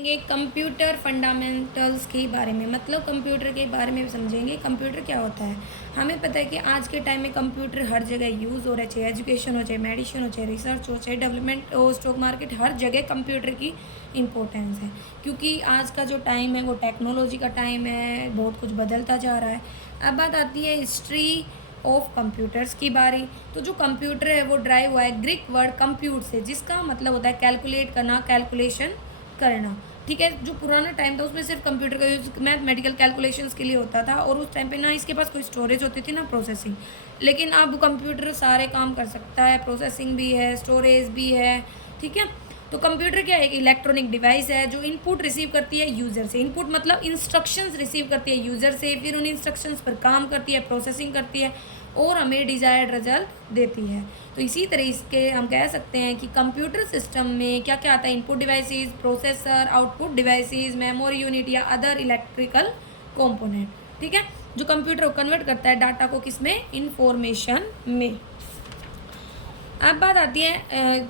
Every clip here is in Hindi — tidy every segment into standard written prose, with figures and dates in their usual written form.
कंप्यूटर फंडामेंटल्स के बारे में, मतलब कंप्यूटर के बारे में समझेंगे। कंप्यूटर क्या होता है। हमें पता है कि आज के टाइम में कंप्यूटर हर जगह यूज़ हो रहा है, चाहे एजुकेशन हो, चाहे मेडिसिन हो, चाहे रिसर्च हो, चाहे डेवलपमेंट हो, स्टॉक मार्केट, हर जगह कंप्यूटर की इम्पोर्टेंस है। क्योंकि आज का जो टाइम है वो टेक्नोलॉजी का टाइम है, बहुत कुछ बदलता जा रहा है। अब बात आती है हिस्ट्री ऑफ कंप्यूटर्स की बारी। तो जो कंप्यूटर है वो ड्राइव हुआ है ग्रीक वर्ड कंप्यूट से, जिसका मतलब होता है कैलकुलेट करना, कैलकुलेशन करना। ठीक है, जो पुराना टाइम था उसमें सिर्फ कंप्यूटर का यूज़ मैथमेटिकल कैलकुलेशंस के लिए होता था, और उस टाइम पे ना इसके पास कोई स्टोरेज होती थी ना प्रोसेसिंग। लेकिन अब कंप्यूटर सारे काम कर सकता है, प्रोसेसिंग भी है, स्टोरेज भी है। ठीक है, तो कंप्यूटर क्या है, एक इलेक्ट्रॉनिक डिवाइस है जो इनपुट रिसीव करती है यूज़र से। इनपुट मतलब इंस्ट्रक्शंस रिसीव करती है यूज़र से, फिर उन इंस्ट्रक्शंस पर काम करती है, प्रोसेसिंग करती है और हमें डिजायर्ड रिजल्ट देती है। तो इसी तरीके हम कह सकते हैं कि कंप्यूटर सिस्टम में क्या क्या आता है, input devices, processor, output devices, memory unit या अदर इलेक्ट्रिकल कंपोनेंट। ठीक है, जो कंप्यूटर को कन्वर्ट करता है डाटा को किसमें, इंफॉर्मेशन में। अब बात आती है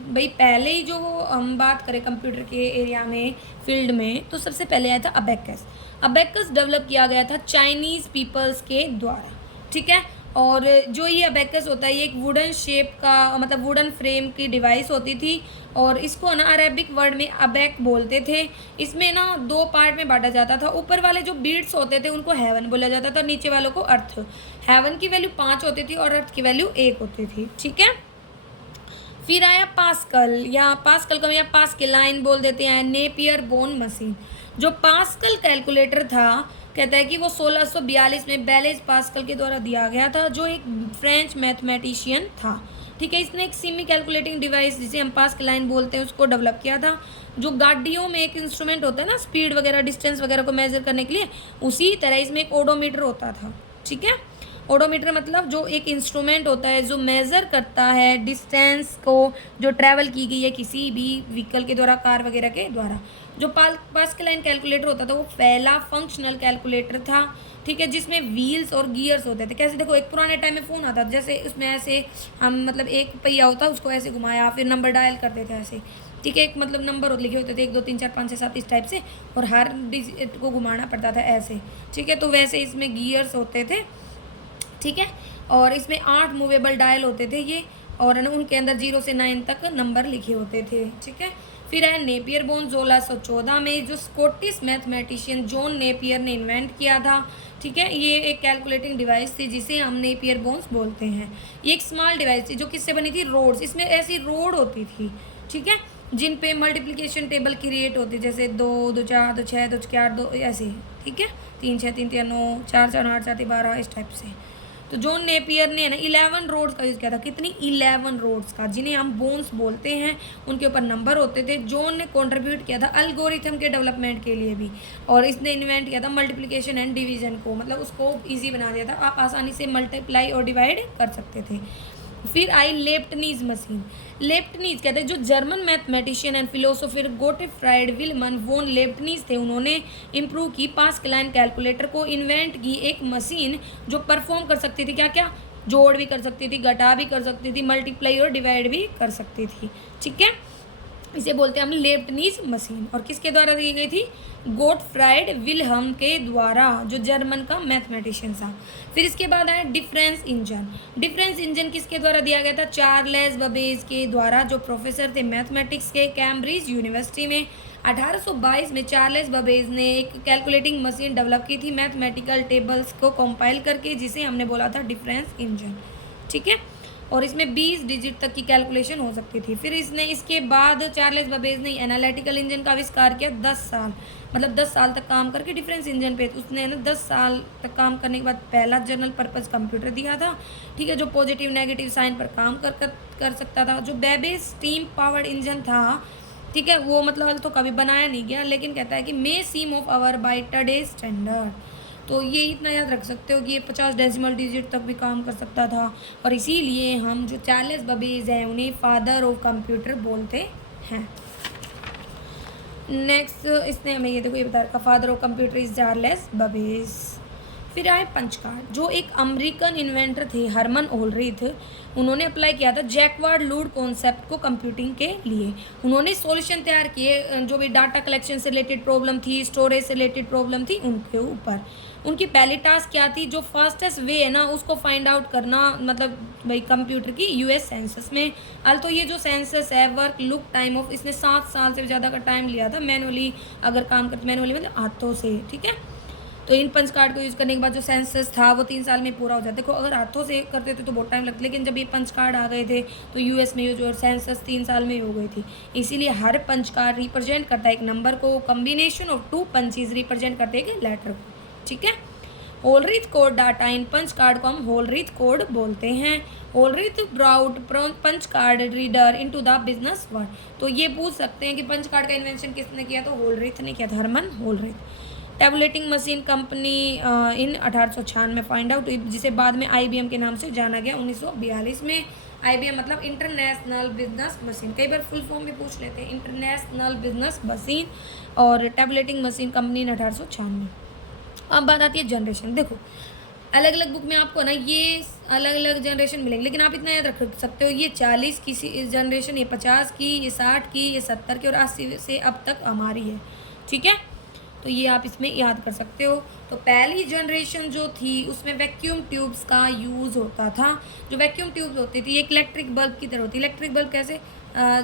भाई, पहले ही जो हम बात करें कंप्यूटर के एरिया में, फील्ड में, तो सबसे पहले आया था अबेकस। अबेकस डेवलप किया गया था चाइनीज़ पीपल्स के द्वारा। ठीक है, और जो ये अबेकस होता है ये एक वुडन शेप का, मतलब वुडन फ्रेम की डिवाइस होती थी, और इसको ना अरेबिक वर्ड में अबेक बोलते थे। इसमें ना दो पार्ट में बांटा जाता था। ऊपर वाले जो बीड्स होते थे उनको हेवन बोला जाता था, नीचे वालों को अर्थ। हेवन की वैल्यू 5 होती थी और अर्थ की वैल्यू 1 होती थी। ठीक है, फिर आया पास्कल, या पास्कल को या पास्कलाइन बोल देते हैं, नेपियर बोन मशीन। जो पास्कल कैलकुलेटर था, कहता है कि वो 1642 में बेलेज पास्कल के द्वारा दिया गया था, जो एक फ्रेंच मैथमेटिशियन था। ठीक है, इसने एक सेमी कैलकुलेटिंग डिवाइस जिसे हम पास्कलाइन बोलते हैं उसको डेवलप किया था। जो गाड़ियों में एक इंस्ट्रूमेंट होता है ना, स्पीड वगैरह, डिस्टेंस वगैरह को मेजर करने के लिए, उसी तरह इसमें एक ओडोमीटर होता था। ठीक है, ओडोमीटर मतलब जो एक इंस्ट्रूमेंट होता है जो मेज़र करता है डिस्टेंस को, जो ट्रैवल की गई है किसी भी व्हीकल के द्वारा, कार वगैरह के द्वारा। जो पास्कलाइन कैलकुलेटर होता था वो पहला फंक्शनल कैलकुलेटर था। ठीक है, जिसमें व्हील्स और गियर्स होते थे। कैसे, देखो, एक पुराने टाइम में फ़ोन आता था, जैसे उसमें ऐसे हम, मतलब एक पहिया होता, उसको ऐसे घुमाया, फिर नंबर डायल करते थे ऐसे। ठीक है, एक मतलब नंबर लिखे होते थे 1 2 3 4 5 6 7 इस टाइप से, और हर डिजिट को घुमाना पड़ता था ऐसे। ठीक है, तो वैसे इसमें गियर्स होते थे। ठीक है, और इसमें 8 मूवेबल डायल होते थे ये, और उनके अंदर 0 से 9 तक नंबर लिखे होते थे। ठीक है, फिर है नेपियर बोन 1614 में, जो स्कॉटिश मैथमेटिशियन जॉन नेपियर ने इन्वेंट किया था। ठीक है, ये एक कैलकुलेटिंग डिवाइस थी जिसे हम नेपियर बोन्स बोलते हैं। ये एक स्मॉल डिवाइस थी जो किससे बनी थी, रोड्स। इसमें ऐसी रोड होती थी, ठीक है, जिन पे मल्टीप्लिकेशन टेबल क्रिएट होती, जैसे 2 2 4 2 6 2 4 2 ऐसे। ठीक है, 3 6 3 3 9 4 4 8 7 12 इस टाइप से। तो जॉन नेपियर ने ना 11 रोड्स का यूज़ किया था। कितनी, 11 रोड्स का, जिन्हें हम बोन्स बोलते हैं। उनके ऊपर नंबर होते थे। जॉन ने कंट्रीब्यूट किया था अल्गोरिथम के डेवलपमेंट के लिए भी, और इसने इन्वेंट किया था मल्टीप्लिकेशन एंड डिवीजन को, मतलब उसको ईजी बना दिया था, आप आसानी से मल्टीप्लाई और डिवाइड कर सकते थे। फिर आई लेप्टनीज मशीन। लेप्टनीज कहते हैं, जो जर्मन मैथमेटिशियन एंड फिलोसोफर गोटेफ्राइड विल्मन वोन लेप्टनीज थे, उन्होंने इम्प्रूव की पास्कलाइन कैलकुलेटर को, इन्वेंट की एक मशीन जो परफॉर्म कर सकती थी क्या क्या, जोड़ भी कर सकती थी, घटा भी कर सकती थी, मल्टीप्लाई और डिवाइड भी कर सकती थी। ठीक है, इसे बोलते हैं हम लेप्टनीज मशीन, और किसके द्वारा दी गई थी, गोटफ्राइड विल्हम के द्वारा, जो जर्मन का मैथमेटिशियन था। फिर इसके बाद आया डिफरेंस इंजन। डिफरेंस इंजन किसके द्वारा दिया गया था, चार्लेस बबेज के द्वारा, जो प्रोफेसर थे मैथमेटिक्स के कैम्ब्रिज यूनिवर्सिटी में। 1822 में चार्लेस बबेज ने एक कैलकुलेटिंग मशीन डेवलप की थी मैथमेटिकल टेबल्स को कंपाइल करके, जिसे हमने बोला था डिफरेंस इंजन। ठीक है, और इसमें 20 डिजिट तक की कैलकुलेशन हो सकती थी। फिर इसने, इसके बाद चार्लेस बबेज ने एनालिटिकल इंजन का आविष्कार किया। 10 साल, मतलब 10 साल तक काम करके डिफरेंस इंजन पे उसने ना 10 साल तक काम करने के बाद पहला जनरल पर्पस कंप्यूटर दिया था। ठीक है, जो पॉजिटिव नेगेटिव साइन पर काम कर सकता था। जो बेबेज स्टीम पावर्ड इंजन था, ठीक है, वो मतलब तो कभी बनाया नहीं गया, लेकिन कहता है कि may seem of our by today standard. तो ये इतना याद रख सकते हो कि ये 50 डेसिमल डिजिट तक भी काम कर सकता था, और इसीलिए हम जो चार्लेस बबेज हैं उन्हें फादर ऑफ कंप्यूटर बोलते हैं। नेक्स्ट, इसने हमें ये देखो ये बता रखा, father of computer is Charles Babbage. फिर आए पंच कार्ड, जो एक अमेरिकन इन्वेंटर थे हरमन ओलरीथ, उन्होंने अप्लाई किया था जैकवार्ड लूड कॉन्सेप्ट को कंप्यूटिंग के लिए। उन्होंने सॉल्यूशन तैयार किए जो भी डाटा कलेक्शन से रिलेटेड प्रॉब्लम थी, स्टोरेज से रिलेटेड प्रॉब्लम थी, उनके ऊपर। उनकी पहली टास्क क्या थी, जो फास्टेस्ट वे है ना उसको फाइंड आउट करना, मतलब भाई कंप्यूटर की यूएस सेंसस में। तो ये जो सेंसस है वर्क लुक टाइम ऑफ, इसने 7 साल से ज़्यादा का टाइम लिया था मैनुअली, अगर काम करते मैनुअली मतलब हाथों से, ठीक है। तो इन पंच कार्ड को यूज़ करने के बाद जो सेंसस था वो 3 साल में पूरा हो जाता। देखो अगर हाथों से करते थे तो बहुत टाइम लगता, लेकिन जब ये पंच कार्ड आ गए थे तो यूएस में ये जो सेंसस 3 साल में हो गई थी। इसीलिए हर पंच कार्ड रिप्रेजेंट करता है एक नंबर को, कॉम्बिनेशन ऑफ 2 पंचेज रिप्रेजेंट करते हैं एक लेटर को, ठीक है। Hollerith code data in punch card को हम होलरीथ कोड बोलते हैं। Hollerith brought punch card reader into the business world. तो ये पूछ सकते हैं कि पंच कार्ड का इन्वेंशन किसने किया, तो होलरीथ ने किया था, Herman Hollerith. Tabulating machine company in 1896 find out, जिसे बाद में आईबीएम के नाम से जाना गया 1942 में। आईबीएम मतलब इंटरनेशनल बिजनेस मशीन, कई बार फुल फॉर्म भी पूछ लेते हैं, इंटरनेशनल बिजनेस मशीन। और टैबुलेटिंग मशीन कंपनी इन 1896। अब बात आती है जनरेशन। देखो अलग अलग बुक में आपको ना ये अलग अलग जनरेशन मिलेंगे, लेकिन आप इतना याद रख सकते हो, ये 40 की जनरेशन, ये 50 की, ये 60 की, ये 70 की और 80 से अब तक हमारी है, ठीक है। तो ये आप इसमें याद कर सकते हो। तो पहली जनरेशन जो थी उसमें वैक्यूम ट्यूब्स का यूज़ होता था। जो वैक्यूम ट्यूब्स होती थी एक इलेक्ट्रिक बल्ब की तरह होती। इलेक्ट्रिक बल्ब कैसे,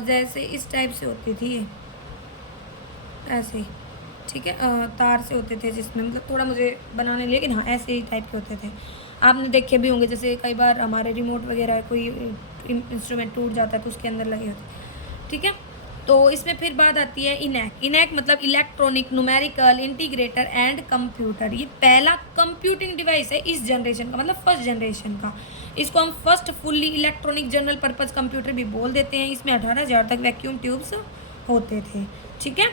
जैसे इस टाइप से होती थी, ये ऐसे, ठीक है, तार से होते थे जिसमें, मतलब थोड़ा मुझे बनाने, लेकिन हाँ ऐसे ही टाइप के होते थे। आपने देखे भी होंगे, जैसे कई बार हमारे रिमोट वगैरह कोई इंस्ट्रूमेंट टूट जाता है तो उसके अंदर लगे होते, ठीक है। तो इसमें फिर बात आती है इनैक। इनैक मतलब electronic numerical integrator and computer. ये पहला कंप्यूटिंग डिवाइस है इस जनरेशन का, मतलब फर्स्ट जनरेशन का। इसको हम first fully electronic general purpose computer भी बोल देते हैं। इसमें 18,000 तक वैक्यूम ट्यूब्स होते थे, ठीक है।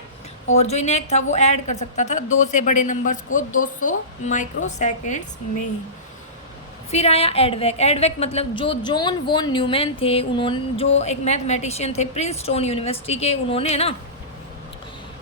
और जो इनैक था वो ऐड कर सकता था 2 से बड़े नंबर्स को 200 माइक्रो सेकेंड्स में। फिर आया एडवेक। एडवेक मतलब जो जॉन वॉन न्यूमैन थे, उन्होंने, जो एक मैथमेटिशियन थे प्रिंसटन यूनिवर्सिटी के, उन्होंने ना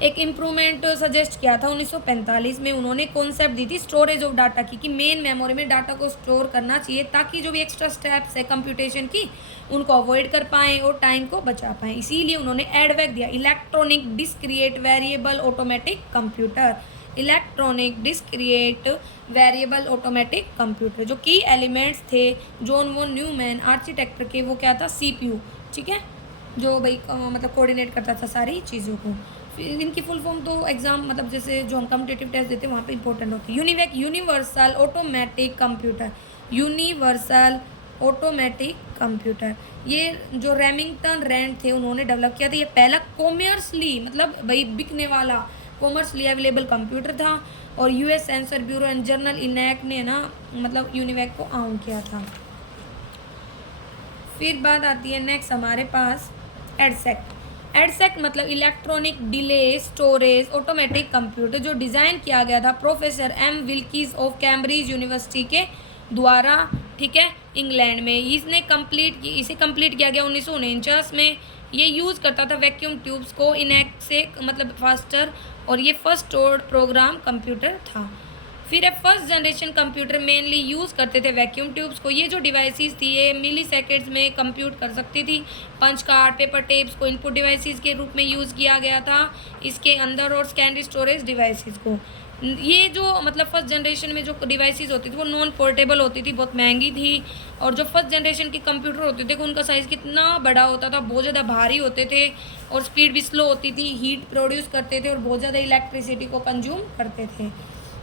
एक इम्प्रूवमेंट सजेस्ट किया था 1945 में। उन्होंने कॉन्सेप्ट दी थी स्टोरेज ऑफ डाटा की, कि मेन मेमोरी में डाटा को स्टोर करना चाहिए ताकि जो भी एक्स्ट्रा स्टेप्स है कंप्यूटेशन की उनको अवॉइड कर पाएँ और टाइम को बचा पाएँ। इसीलिए उन्होंने एडवेक दिया, electronic discrete variable automatic computer. Electronic discrete variable automatic computer. जो की एलिमेंट्स थे जॉन वॉन न्यूमैन आर्किटेक्चर के, वो क्या था, सीपीयू, ठीक है, जो भाई मतलब कोऑर्डिनेट करता था सारी चीज़ों को। फिर इनकी फुल फॉर्म तो एग्जाम, मतलब जैसे जो हम कॉम्पिटिटिव टेस्ट देते हैं वहाँ पे इंपॉर्टेंट होती है। UNIVAC universal automatic computer. Universal automatic computer, ये जो रेमिंगटन रैंड थे उन्होंने डेवलप किया था। ये पहला कॉमर्शली, मतलब भाई बिकने वाला कॉमर्शली अवेलेबल कंप्यूटर था। और US sensor bureau and journal ENIAC ने ना मतलब यूनिवेक को ऑन किया था। फिर बात आती है नेक्स्ट हमारे पास एडसेक। एडसेक मतलब electronic delay storage automatic computer, जो डिज़ाइन किया गया था professor M Wilkes of Cambridge University के द्वारा, ठीक है, इंग्लैंड में। इसे कंप्लीट किया गया 1949 में। ये यूज़ करता था वैक्यूम ट्यूब्स को, इनैक से मतलब फास्टर, और ये फर्स्ट स्टोर्ड प्रोग्राम कंप्यूटर था। फिर first generation computer mainly use करते थे वैक्यूम ट्यूब्स को। ये जो डिवाइसेस थी ये मिली सेकेंड्स में कंप्यूट कर सकती थी। पंच कार्ड, पेपर टेप्स को इनपुट डिवाइसेस के रूप में यूज़ किया गया था इसके अंदर, और सेकेंडरी स्टोरेज डिवाइसेस को। ये जो मतलब फर्स्ट जनरेशन में जो डिवाइसेस होती थी वो नॉन पोर्टेबल होती थी, बहुत महंगी थी। और जो फर्स्ट जनरेशन के कंप्यूटर होते थे उनका साइज़ कितना बड़ा होता था, बहुत ज़्यादा भारी होते थे, और स्पीड भी स्लो होती थी, हीट प्रोड्यूस करते थे और बहुत ज़्यादा इलेक्ट्रिसिटी को कंज्यूम करते थे।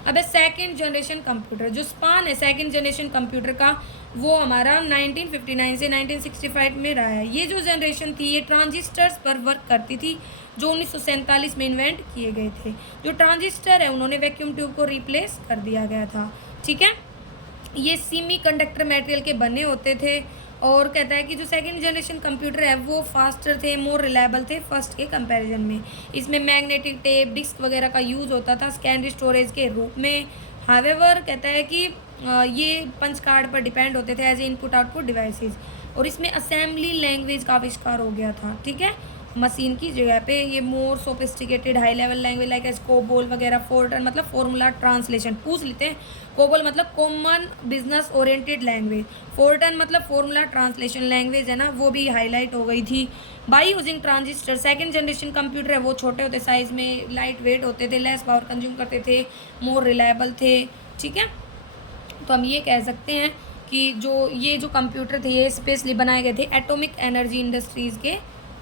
अब है सेकेंड जनरेशन कंप्यूटर। जो स्पान है सेकेंड जनरेशन कंप्यूटर का वो हमारा 1959 से 1965 में रहा है। ये जो जनरेशन थी ये ट्रांजिस्टर्स पर वर्क करती थी, जो 1947 में इन्वेंट किए गए थे। जो ट्रांजिस्टर है उन्होंने वैक्यूम ट्यूब को रिप्लेस कर दिया गया था, ठीक है। ये सेमीकंडक्टर मटेरियल के बने होते थे। और कहता है कि जो सेकंड जनरेशन कंप्यूटर है वो फास्टर थे, मोर रिलायबल थे फर्स्ट के कंपैरिजन में। इसमें मैग्नेटिक टेप, डिस्क वगैरह का यूज़ होता था सेकेंडरी स्टोरेज के रूप में। हावेवर कहता है कि ये पंच कार्ड पर डिपेंड होते थे as a input output devices. और इसमें असेंबली लैंग्वेज का आविष्कार हो गया था, ठीक है। मशीन की जगह पे ये मोर sophisticated high level language like S COBOL वगैरह, फोर्टन मतलब फॉर्मूला ट्रांसलेशन पूछ लेते हैं, कोबोल मतलब common business oriented language, Fortran मतलब फॉर्मूला ट्रांसलेशन लैंग्वेज है ना, वो भी हाईलाइट हो गई थी। By using transistor, second generation computer है वो छोटे होते साइज में, लाइट वेट होते थे, लेस पावर कंज्यूम करते थे, मोर रिलायबल थे। ठीक है, तो हम ये कह सकते हैं कि ये जो कंप्यूटर थे ये स्पेशली बनाए गए थे एटॉमिक एनर्जी इंडस्ट्रीज़ के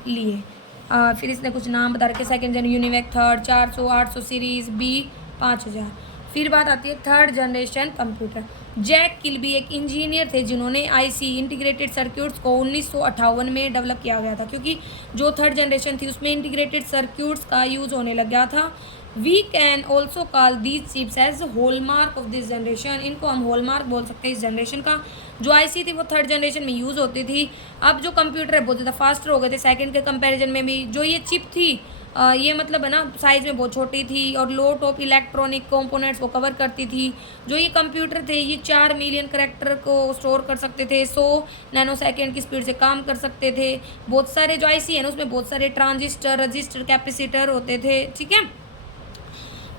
लिए। फिर इसने कुछ नाम बता रखे, सेकेंड जन यूनिवेक, थर्ड 400 800 सीरीज़, बी 5000। फिर बात आती है third generation computer. Jack Kilby एक इंजीनियर थे जिन्होंने आईसी इंटीग्रेटेड सर्क्यूट्स को 1958 में डेवलप किया गया था, क्योंकि जो थर्ड जनरेशन थी उसमें इंटीग्रेटेड सर्क्यूट्स का यूज़ होने लग गया था। We can also call these chips as hallmark of this generation, इनको हम हॉलमार्क बोल सकते हैं इस जनरेशन का। जो आईसी थी वो थर्ड जनरेशन में यूज़ होती थी। अब जो कंप्यूटर है बहुत ज़्यादा फास्टर हो गए थे सेकंड के कंपैरिजन में भी। जो ये चिप थी ये मतलब है ना साइज़ में बहुत छोटी थी और लो टॉप इलेक्ट्रॉनिक कंपोनेंट्स को कवर करती थी। जो ये कंप्यूटर थे ये 4 मिलियन करैक्टर को स्टोर कर सकते थे, 100 नैनोसेकेंड की स्पीड से काम कर सकते थे। बहुत सारे जो आईसी है ना उसमें बहुत सारे ट्रांजिस्टर, रजिस्टर, कैपेसिटर होते थे। ठीक है,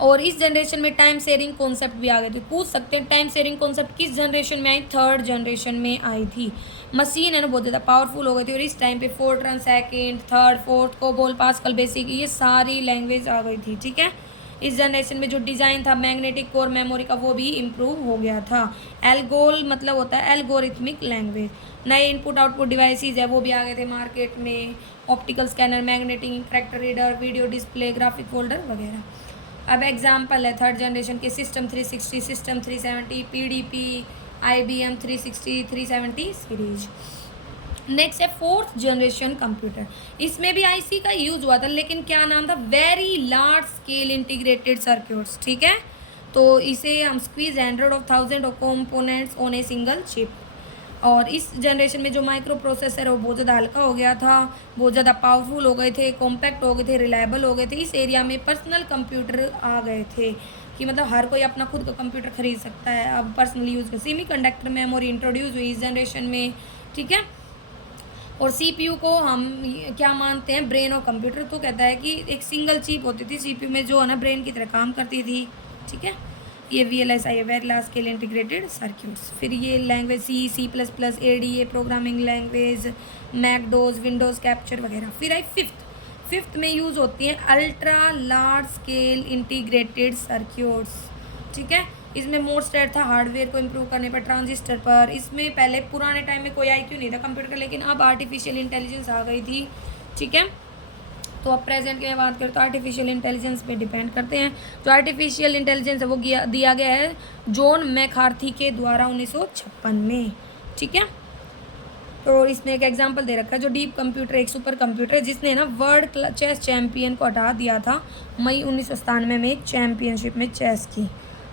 और इस जनरेशन में टाइम शेयरिंग कॉन्सेप्ट भी आ गए थे। पूछ सकते हैं टाइम शेयरिंग कॉन्सेप्ट किस जनरेशन में आई? थर्ड जनरेशन में आई थी। मशीन है ना बहुत ज़्यादा पावरफुल हो गई थी और इस टाइम पे Fortran second, third, fourth, COBOL, pascal, basic ये सारी लैंग्वेज आ गई थी। ठीक है, इस जनरेशन में जो डिज़ाइन था मैग्नेटिक कोर मेमोरी का वो भी इम्प्रूव हो गया था। एल्गोल मतलब होता है एल्गोरिथमिक लैंग्वेज। नए इनपुट आउटपुट डिवाइसेस है वो भी आ गए थे मार्केट में, optical scanner, magnetic character reader, video display, graphic folder वगैरह। अब एग्जाम्पल है थर्ड जनरेशन के system 360, system 370, PDP, IBM 360, 370 series. Next है फोर्थ जनरेशन कंप्यूटर। इसमें भी आईसी का यूज हुआ था, लेकिन क्या नाम था? Very large scale integrated circuits. ठीक है, तो इसे हम squeeze 100 of 1000 of components on a single chip. और इस जनरेशन में जो माइक्रो प्रोसेसर है वो बहुत ज़्यादा हल्का हो गया था, बहुत ज़्यादा पावरफुल हो गए थे, कॉम्पैक्ट हो गए थे, रिलायबल हो गए थे। इस एरिया में पर्सनल कंप्यूटर आ गए थे कि मतलब हर कोई अपना खुद का कंप्यूटर खरीद सकता है अब पर्सनली यूज़ कर। सेमी कंडक्टर मेमोरी इंट्रोड्यूस हुई इस जनरेशन में। ठीक है, और सीपीयू को हम क्या मानते हैं? Brain of computer. तो कहता है कि एक सिंगल चिप होती थी सीपीयू में जो है ना ब्रेन की तरह काम करती थी। ठीक है, ये VLSI है, very large scale integrated circuits. फिर ये language C++, ADA programming language, Mac DOS, Windows capture वगैरह। फिर आई फिफ्थ में यूज़ होती है ultra large scale integrated circuits. ठीक है, इसमें मोर स्टेट था हार्डवेयर को इम्प्रूव करने पर, ट्रांजिस्टर पर। इसमें पहले पुराने टाइम में कोई IQ नहीं था कंप्यूटर का, लेकिन अब आर्टिफिशियल इंटेलिजेंस आ गई थी। ठीक है, तो अब प्रेजेंट की बात करें तो आर्टिफिशियल इंटेलिजेंस पे डिपेंड करते हैं। जो आर्टिफिशियल इंटेलिजेंस है वो दिया गया है जॉन मैकार्थी के द्वारा 1956 में। ठीक है, तो इसमें एक एग्जांपल दे रखा है जो डीप कंप्यूटर एक सुपर कंप्यूटर है जिसने ना वर्ल्ड चेस चैंपियन को हटा दिया था मई 1997 में एक चैंपियनशिप में चेस की।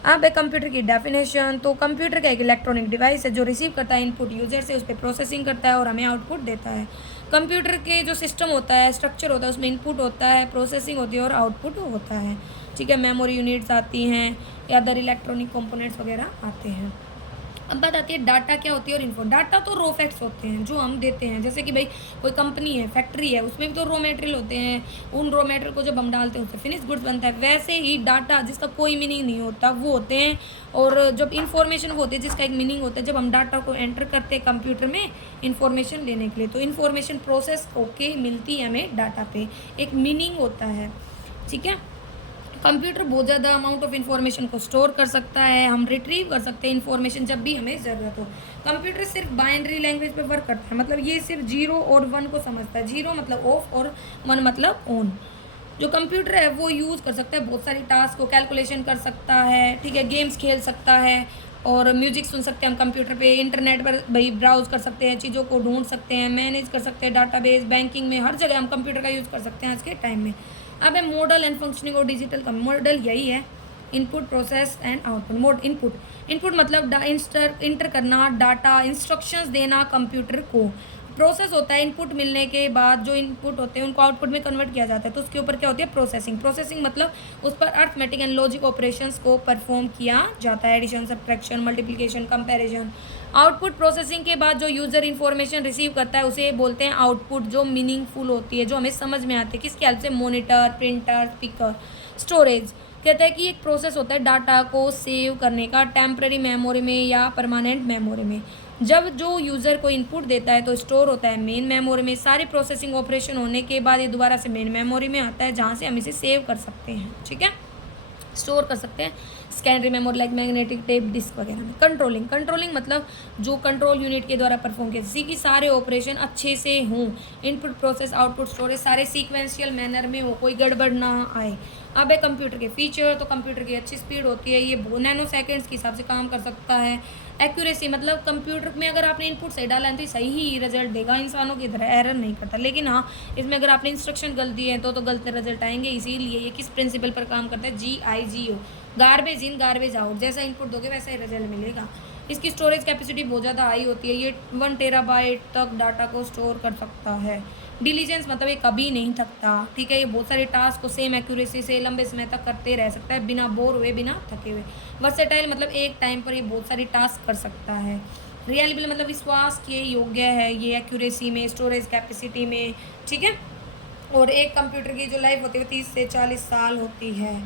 अब एक कंप्यूटर की डेफिनेशन, तो कंप्यूटर का एक इलेक्ट्रॉनिक डिवाइस है जो रिसीव करता है इनपुट यूजर से, उस पर प्रोसेसिंग करता है और हमें आउटपुट देता है। कंप्यूटर के जो सिस्टम होता है, स्ट्रक्चर होता है, उसमें इनपुट होता है, प्रोसेसिंग होती है और आउटपुट होता है। ठीक है, मेमोरी यूनिट्स आती हैं या अदर इलेक्ट्रॉनिक कंपोनेंट्स वगैरह आते हैं। अब बात आती है डाटा क्या होती है और इन्फो। डाटा तो रॉ फैक्ट्स होते हैं जो हम देते हैं, जैसे कि भाई कोई कंपनी है, फैक्ट्री है, उसमें भी तो रॉ मटेरियल होते हैं, उन रॉ मटेरियल को जब हम डालते हैं उससे फिनिश गुड्स बनता है। वैसे ही डाटा जिसका कोई मीनिंग नहीं होता वो होते हैं, और जब इन्फॉर्मेशन वो होती है जिसका एक मीनिंग होता है जब हम डाटा को एंटर करते हैं कंप्यूटर में इन्फॉर्मेशन लेने के लिए। तो इन्फॉर्मेशन प्रोसेस होके मिलती है हमें डाटा पे, एक मीनिंग होता है। ठीक है, कंप्यूटर बहुत ज़्यादा अमाउंट ऑफ इन्फॉर्मेशन को स्टोर कर सकता है, हम रिट्रीव कर सकते हैं इन्फॉर्मेशन जब भी हमें ज़रूरत हो। कंप्यूटर सिर्फ बाइनरी लैंग्वेज पे वर्क करता है, मतलब ये सिर्फ 0 और 1 को समझता है। 0 मतलब ऑफ और 1 मतलब ऑन। जो कंप्यूटर है वो यूज़ कर सकता है बहुत सारी टास्क को, कैलकुलेशन कर सकता है, ठीक है, गेम्स खेल सकता है और म्यूजिक सुन सकते हैं हम कंप्यूटर पे, इंटरनेट पर भाई ब्राउज कर सकते हैं, चीज़ों को ढूंढ सकते हैं, मैनेज कर सकते हैं, डाटाबेस, बैंकिंग में, हर जगह हम कंप्यूटर का यूज़ कर सकते हैं आज के टाइम में। अब है मॉडल एंड फंक्शनिंग और डिजिटल का मॉडल यही है, input, process and output. Input मतलब इंटर करना, डाटा, इंस्ट्रक्शंस देना कंप्यूटर को। प्रोसेस होता है इनपुट मिलने के बाद, जो इनपुट होते हैं उनको आउटपुट में कन्वर्ट किया जाता है, तो उसके ऊपर क्या होती है, प्रोसेसिंग। प्रोसेसिंग मतलब उस पर अर्थमेटिक एंड लॉजिक ऑपरेशंस को परफॉर्म किया जाता है, addition, subtraction, multiplication, comparison. Output processing के बाद जो यूज़र इन्फॉर्मेशन रिसीव करता है उसे बोलते हैं आउटपुट, जो मीनिंगफुल होती है, जो हमें समझ में आती है, किसकी हेल्प से, मॉनिटर, प्रिंटर, स्पीकर। स्टोरेज कहता है कि एक प्रोसेस होता है डाटा को सेव करने का, टेम्पररी मेमोरी में या परमानेंट मेमोरी में। जब जो यूज़र को इनपुट देता है तो स्टोर होता है मेन मेमोरी में। सारी प्रोसेसिंग ऑपरेशन होने के बाद ये दोबारा से मेन मेमोरी में आता है, जहाँ से हम इसे सेव कर सकते हैं, ठीक है, स्टोर कर सकते हैं secondary memory like magnetic tape disk वगैरह में। कंट्रोलिंग मतलब जो कंट्रोल यूनिट के द्वारा परफॉर्म किया, जैसे कि सारे ऑपरेशन अच्छे से हों, इनपुट, प्रोसेस, आउटपुट, स्टोरेज सारे सीक्वेंशियल मैनर में हो, कोई गड़बड़ ना आए। अब है कंप्यूटर के फीचर, तो कंप्यूटर की अच्छी स्पीड होती है, ये नैनो सेकेंड्स के हिसाब से काम कर सकता है। एक्यूरेसी मतलब कंप्यूटर में अगर आपने इनपुट सही डाला है तो सही ही रिजल्ट देगा, इंसानों की तरह एरर नहीं करता। लेकिन हाँ, इसमें अगर आपने इंस्ट्रक्शन गलत दिए हैं तो गलत रिजल्ट आएंगे। इसीलिए ये किस प्रिंसिपल पर काम करता है, GIGO, garbage in garbage out. जैसा इनपुट दोगे वैसा ही रिजल्ट मिलेगा। इसकी स्टोरेज कैपेसिटी बहुत ज़्यादा हाई होती है, ये 1 टेराबाइट तक डाटा को स्टोर कर सकता है। डिलीजेंस मतलब ये कभी नहीं थकता, ठीक है, ये बहुत सारे टास्क को सेम एक्यूरेसी से लंबे समय तक करते रह सकता है, बिना बोर हुए, बिना थके हुए। वर्सेटाइल मतलब एक टाइम पर ये बहुत सारी टास्क कर सकता है। रिलायबल मतलब विश्वास के योग्य है ये एक्यूरेसी में, स्टोरेज कैपेसिटी में, ठीक है। और एक कंप्यूटर की जो लाइफ होती है वो 30 से 40 साल होती है।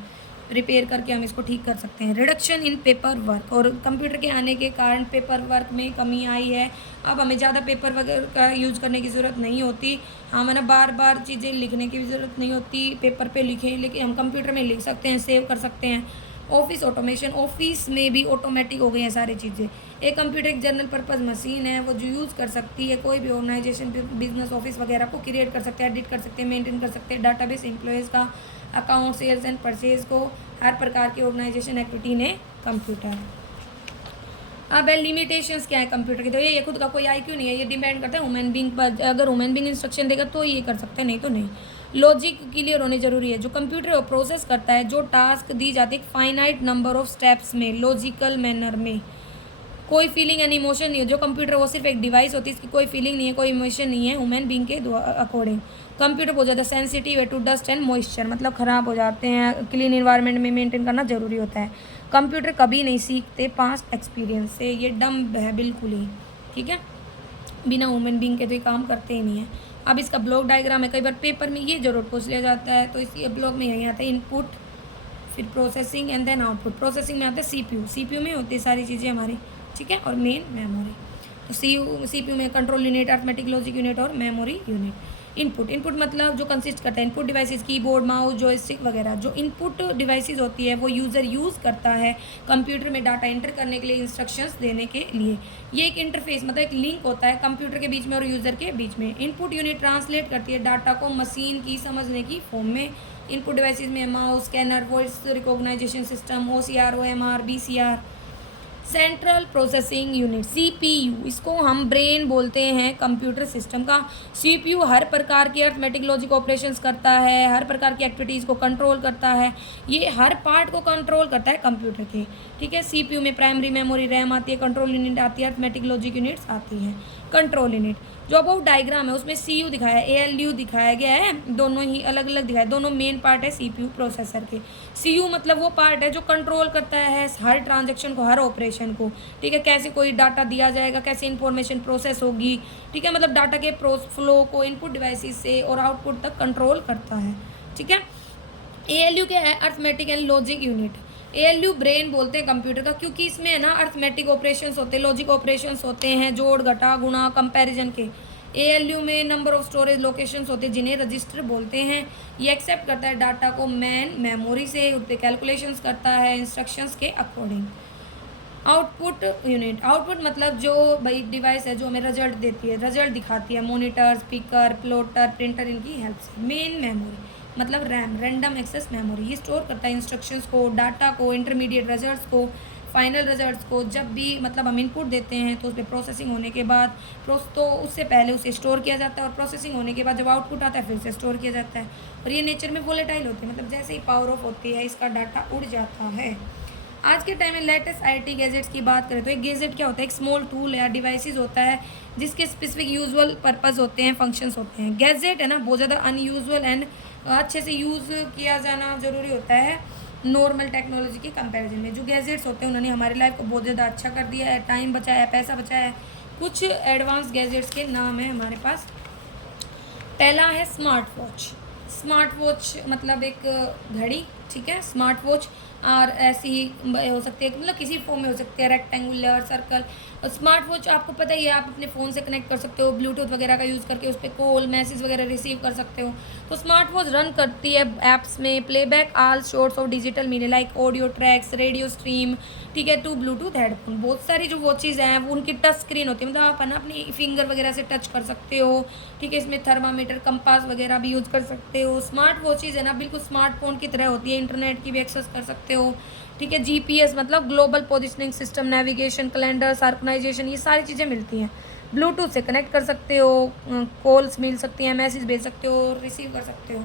रिपेयर करके हम इसको ठीक कर सकते हैं। रिडक्शन इन पेपर वर्क, और कंप्यूटर के आने के कारण पेपर वर्क में कमी आई है। अब हमें ज़्यादा पेपर वगैरह का यूज़ करने की ज़रूरत नहीं होती, हमें ना बार बार चीज़ें लिखने की भी ज़रूरत नहीं होती, पेपर पे लिखें, लेकिन हम कंप्यूटर में लिख सकते हैं, सेव कर सकते हैं। ऑफिस ऑटोमेशन, ऑफिस में भी ऑटोमेटिक हो गई हैं सारी चीज़ें। एक कंप्यूटर एक जनरल पर्पज़ मशीन है, वो जो यूज़ कर सकती है कोई भी ऑर्गेनाइजेशन, बिजनेस, ऑफिस वगैरह को क्रिएट कर सकते हैं, एडिट कर सकते हैं, मेंटेन कर सकते हैं, डाटाबेस, एम्प्लॉयज़ का अकाउंट, सेल्स एंड परचेज को, हर प्रकार की ऑर्गेनाइजेशन एक्टिविटी ने कंप्यूटर। अब लिमिटेशंस क्या है कंप्यूटर की, तो ये खुद का कोई IQ नहीं है, ये डिपेंड करता है ह्यूमन बींग पर। अगर ह्यूमन बींग इंस्ट्रक्शन देगा तो ये कर सकते हैं, नहीं तो नहीं। लॉजिक क्लियर होने जरूरी है, जो कंप्यूटर प्रोसेस करता है, जो टास्क दी जाती है फाइनाइट नंबर ऑफ स्टेप्स में, लॉजिकल मैनर में, कोई फीलिंग एंड इमोशन नहीं है। जो कंप्यूटर वो सिर्फ एक डिवाइस होती है, इसकी कोई फीलिंग नहीं है, कोई इमोशन नहीं है ह्यूमन बींग के अकॉर्डिंग। कंप्यूटर बहुत ज़्यादा सेंसिटिव है टू डस्ट एंड मॉइस्चर, मतलब ख़राब हो जाते हैं, क्लीन इन्वायरमेंट में मेंटेन करना ज़रूरी होता है। कंप्यूटर कभी नहीं सीखते पास्ट एक्सपीरियंस से, ये डम्ब है बिल्कुल ही, ठीक है, बिना ह्यूमन बींग के तो ये काम करते ही नहीं है। अब इसका ब्लॉक डायग्राम है, कई बार पेपर में ये जरूर पूछ लिया जाता है, तो इस ब्लॉक में यही आता है इनपुट, फिर processing and then output. Processing में आता है CPU में होती है सारी चीज़ें हमारी, ठीक है, और मेन मेमोरी। तो CPU में control unit, arithmetic logic unit और मेमोरी यूनिट। इनपुट मतलब जो कंसिस्ट करता है input devices, keyboard, mouse, joystick वगैरह। जो इनपुट डिवाइसेस होती है वो यूज़र यूज़ करता है कंप्यूटर में डाटा एंटर करने के लिए, इंस्ट्रक्शंस देने के लिए। ये एक इंटरफेस मतलब एक लिंक होता है कंप्यूटर के बीच में और यूज़र के बीच में। इनपुट यूनिट ट्रांसलेट करती है डाटा को मशीन की समझने की फॉर्म में। इनपुट डिवाइसेस में mouse, scanner, voice recognition system, OCR, OMR, BCR। Central processing unit CPU, इसको हम ब्रेन बोलते हैं कंप्यूटर सिस्टम का। CPU हर प्रकार की अर्थमेटिक लॉजिक ऑपरेशंस करता है, हर प्रकार की एक्टिविटीज़ को कंट्रोल करता है, ये हर पार्ट को कंट्रोल करता है कंप्यूटर के, ठीक है। CPU में प्राइमरी मेमोरी, रैम आती है, कंट्रोल यूनिट आती है, अर्थमेटिक लॉजिक यूनिट्स आती हैं। कंट्रोल यूनिट जो अबाउट डायग्राम है उसमें CU दिखाया है, ALU दिखाया गया है, दोनों ही अलग अलग दिखाए, दोनों मेन पार्ट है CPU प्रोसेसर के। CU मतलब वो पार्ट है जो कंट्रोल करता है हर ट्रांजैक्शन को, हर ऑपरेशन को, ठीक है, कैसे कोई डाटा दिया जाएगा, कैसे इंफॉर्मेशन प्रोसेस होगी, ठीक है, मतलब डाटा के फ्लो को इनपुट डिवाइसेस से और आउटपुट तक कंट्रोल करता है, ठीक है। ALU क्या है, arithmetic and logic unit. ALU brain बोलते हैं कंप्यूटर का, क्योंकि इसमें है ना अर्थमेटिक ऑपरेशंस होते हैं, लॉजिक ऑपरेशंस होते हैं, जोड़, घटा, गुणा, कंपैरिजन के। ALU में नंबर ऑफ स्टोरेज लोकेशंस होते हैं जिन्हें रजिस्टर बोलते हैं। ये एक्सेप्ट करता है डाटा को मेन मेमोरी से, उस पर कैलकुलेशंस करता है इंस्ट्रक्शंस के अकॉर्डिंग। आउटपुट यूनिट, आउटपुट मतलब जो भाई डिवाइस है जो हमें रिजल्ट देती है, रिजल्ट दिखाती है, मॉनिटर, स्पीकर, प्लॉटर, प्रिंटर, इनकी हेल्प से। मेन मेमोरी मतलब रैम, रैंडम एक्सेस मेमोरी, ये स्टोर करता है इंस्ट्रक्शंस को, डाटा को, इंटरमीडिएट रिजल्ट्स को, फाइनल रिजल्ट्स को। जब भी मतलब हम इनपुट देते हैं तो उस पर प्रोसेसिंग होने के बाद तो उससे पहले उसे स्टोर किया जाता है, और प्रोसेसिंग होने के बाद जब आउटपुट आता है फिर उसे स्टोर किया जाता है। और ये नेचर में वोलेटाइल होती है, मतलब जैसे ही पावर ऑफ होती है इसका डाटा उड़ जाता है। आज के टाइम में लेटेस्ट आईटी गैजेट्स की बात करें तो एक गैजेट क्या होता है, एक स्मॉल टूल या डिवाइसेस होता है जिसके स्पेसिफिक यूजुअल पर्पस होते हैं, फंक्शंस होते हैं। गैजेट है ना बहुत ज़्यादा अनयूजुअल एंड अच्छे से यूज़ किया जाना ज़रूरी होता है नॉर्मल टेक्नोलॉजी के कंपैरिजन में। जो गैजेट्स होते हैं उन्होंने हमारी लाइफ को बहुत ज़्यादा अच्छा कर दिया है, टाइम बचाया है, पैसा बचाया है। कुछ एडवांस गैजेट्स के नाम है हमारे पास। पहला है स्मार्ट वॉच। स्मार्ट वॉच मतलब एक घड़ी, ठीक है। स्मार्ट वॉच और ऐसी ही हो सकती है, मतलब किसी फॉर्म में हो सकती है, रेक्टेंगुलर, सर्कल। और स्मार्ट वॉच आपको पता ही है, आप अपने फ़ोन से कनेक्ट कर सकते हो, ब्लूटूथ वगैरह का यूज़ करके उस पर कॉल मैसेज वगैरह रिसीव कर सकते हो। तो स्मार्ट वॉच रन करती है ऐप्स में playback all source of digital media like audio tracks, radio stream, ठीक है, टू ब्लूटूथ हेडफोन। बहुत सारी जो वॉचेज़ हैं वो उनकी टच स्क्रीन होती है, मतलब आप है ना अपनी फिंगर वगैरह से टच कर सकते हो, ठीक है। इसमें थर्मामीटर, कंपास वगैरह भी यूज़ कर सकते हो। स्मार्ट वॉचेज़ है ना बिल्कुल स्मार्टफोन की तरह होती है, इंटरनेट की भी एक्सेस कर सकते हो, ठीक है। जीपीएस मतलब global positioning system, navigation, calendar, organisation, ये सारी चीज़ें मिलती हैं। ब्लूटूथ से कनेक्ट कर सकते हो, कॉल्स मिल सकती हैं, मैसेज भेज सकते हो, रिसीव कर सकते हो।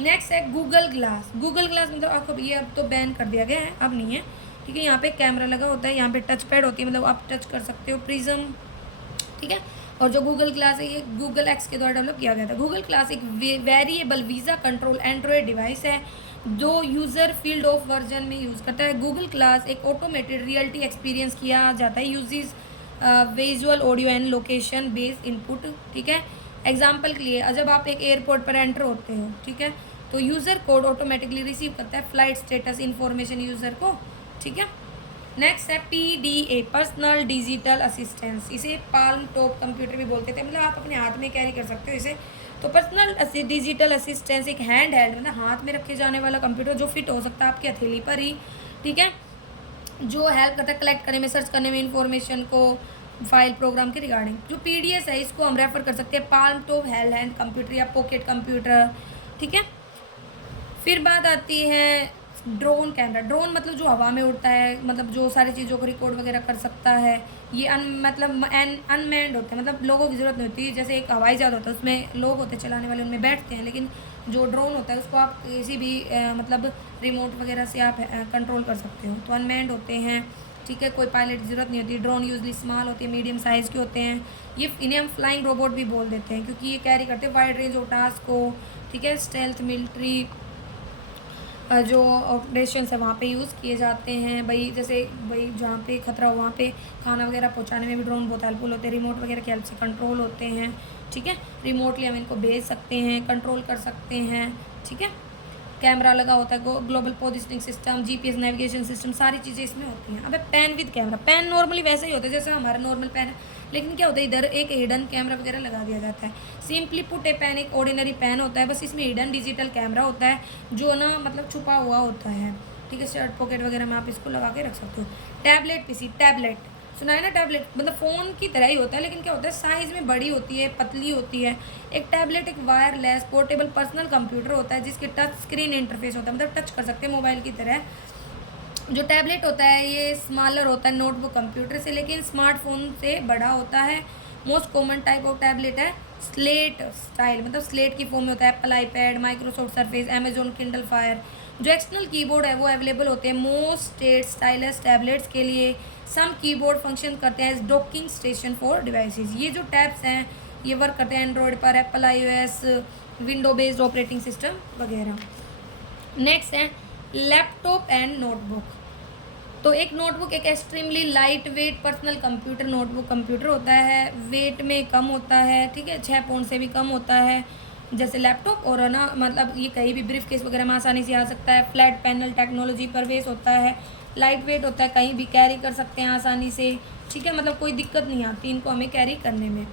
नेक्स्ट है गूगल ग्लास। गूगल ग्लास मतलब आपको ये अब तो बैन कर दिया गया है, अब नहीं है, ठीक है। यहाँ पे कैमरा लगा होता है, यहाँ पे टच पैड होती है, मतलब आप टच कर सकते हो, प्रिज्म, ठीक है। और जो गूगल ग्लास है ये गूगल एक्स के द्वारा डेवलप किया गया था। गूगल ग्लास एक variable visa control Android device है जो यूज़र फील्ड ऑफ वर्जन में यूज़ करता है। गूगल ग्लास एक ऑटोमेटेड रियलिटी एक्सपीरियंस किया जाता है, uses visual, audio and location based input, ठीक है। एग्जाम्पल के लिए जब आप एक एयरपोर्ट पर एंटर होते हो, ठीक है, तो यूज़र कोड ऑटोमेटिकली रिसीव करता है फ्लाइट स्टेटस इन्फॉर्मेशन यूज़र को, ठीक है। नेक्स्ट है PDA, पर्सनल डिजिटल असिस्टेंस। इसे पाल्म टॉप कंप्यूटर भी बोलते थे, मतलब आप अपने हाथ में कैरी कर सकते हो इसे। तो पर्सनल डिजिटल असिस्टेंस एक हैंड हेल्ड, मतलब हाथ में रखे जाने वाला कंप्यूटर जो फिट हो सकता है आपकी हथेली पर ही, ठीक है, जो हेल्प करता है कलेक्ट करने में, सर्च करने में, इंफॉर्मेशन को फाइल प्रोग्राम के रिगार्डिंग। जो PDS है इसको हम रेफर कर सकते हैं पाल्म टॉप हैंड कंप्यूटर या पॉकेट कंप्यूटर, ठीक है। फिर बात आती है ड्रोन कैमरा। ड्रोन मतलब जो हवा में उड़ता है, मतलब जो सारी चीज़ों को रिकॉर्ड वगैरह कर सकता है। ये मतलब अनमैन्ड होते हैं, मतलब लोगों की ज़रूरत नहीं होती। जैसे एक हवाई जहाज़ होता है उसमें लोग होते हैं चलाने वाले, उनमें बैठते हैं, लेकिन जो ड्रोन होता है उसको आप किसी भी मतलब रिमोट वगैरह से आप कंट्रोल कर सकते हो। तो अनमैन्ड होते हैं, ठीक है, कोई पायलट की ज़रूरत नहीं होती। ड्रोन यूजली स्मॉल होती है, मीडियम साइज़ के होते हैं। ये इन्हें हम फ्लाइंग रोबोट भी बोल देते हैं क्योंकि ये कैरी करते हैं वाइड रेंज ऑफ टास्क को, ठीक है। स्टेल्थ मिलिट्री जो ऑपरेशन है वहाँ पे यूज़ किए जाते हैं भाई। जैसे भाई जहाँ पे खतरा हो वहाँ पे खाना वगैरह पहुँचाने में भी ड्रोन बहुत हेल्पफुल होते हैं। रिमोट वगैरह की हेल्प से कंट्रोल होते हैं, ठीक है। रिमोटली हम इनको भेज सकते हैं, कंट्रोल कर सकते हैं, ठीक है। कैमरा लगा होता है, global positioning system, GPS navigation system, सारी चीज़ें इसमें होती हैं। अबे pen with camera, pen normally वैसे ही होता है जैसे हमारा नॉर्मल पेन है, लेकिन क्या होता है इधर एक हिडन कैमरा वगैरह लगा दिया जाता है। सिंपली पुट ए पेन एक ऑर्डिनरी पेन होता है, बस इसमें हिडन डिजिटल कैमरा होता है जो ना मतलब छुपा हुआ होता है, ठीक है। शर्ट पॉकेट वगैरह में आप इसको लगा के रख सकते हो। टैबलेट PC, टैबलेट सुना है ना, टैबलेट मतलब फ़ोन की तरह ही होता है, लेकिन क्या होता है साइज़ में बड़ी होती है, पतली होती है। एक टैबलेट एक वायरलेस पोर्टेबल पर्सनल कंप्यूटर होता है जिसके टच स्क्रीन इंटरफेस होता है, मतलब टच कर सकते हैं मोबाइल की तरह। जो टैबलेट होता है ये स्मॉलर होता है नोटबुक कंप्यूटर से, लेकिन स्मार्टफोन से बड़ा होता है। Most common type of tablet है स्लेट स्टाइल, मतलब स्लेट की फॉर्म में होता है। Apple iPad, Microsoft surface, Amazon Kindle fire. जो एक्सटर्नल कीबोर्ड है वो अवेलेबल होते हैं मोस्ट स्टेट स्टाइलस टैबलेट्स के लिए। सम कीबोर्ड फंक्शन करते हैं as docking station for devices. ये जो टैब्स हैं ये वर्क करते हैं एंड्रॉयड पर, Apple iOS, window based operating system वगैरह। नेक्स्ट है लैपटॉप एंड नोटबुक। तो एक नोटबुक एक extremely light weight personal computer notebook computer होता है, वेट में कम होता है, ठीक है, 6 पाउंड से भी कम होता है जैसे लैपटॉप। और है ना मतलब ये कहीं भी ब्रीफ केस वगैरह में आसानी से आ सकता है। फ्लैट पैनल टेक्नोलॉजी पर बेस होता है, लाइट वेट होता है, कहीं भी कैरी कर सकते हैं आसानी से, ठीक है, मतलब कोई दिक्कत नहीं आती इनको हमें कैरी करने में।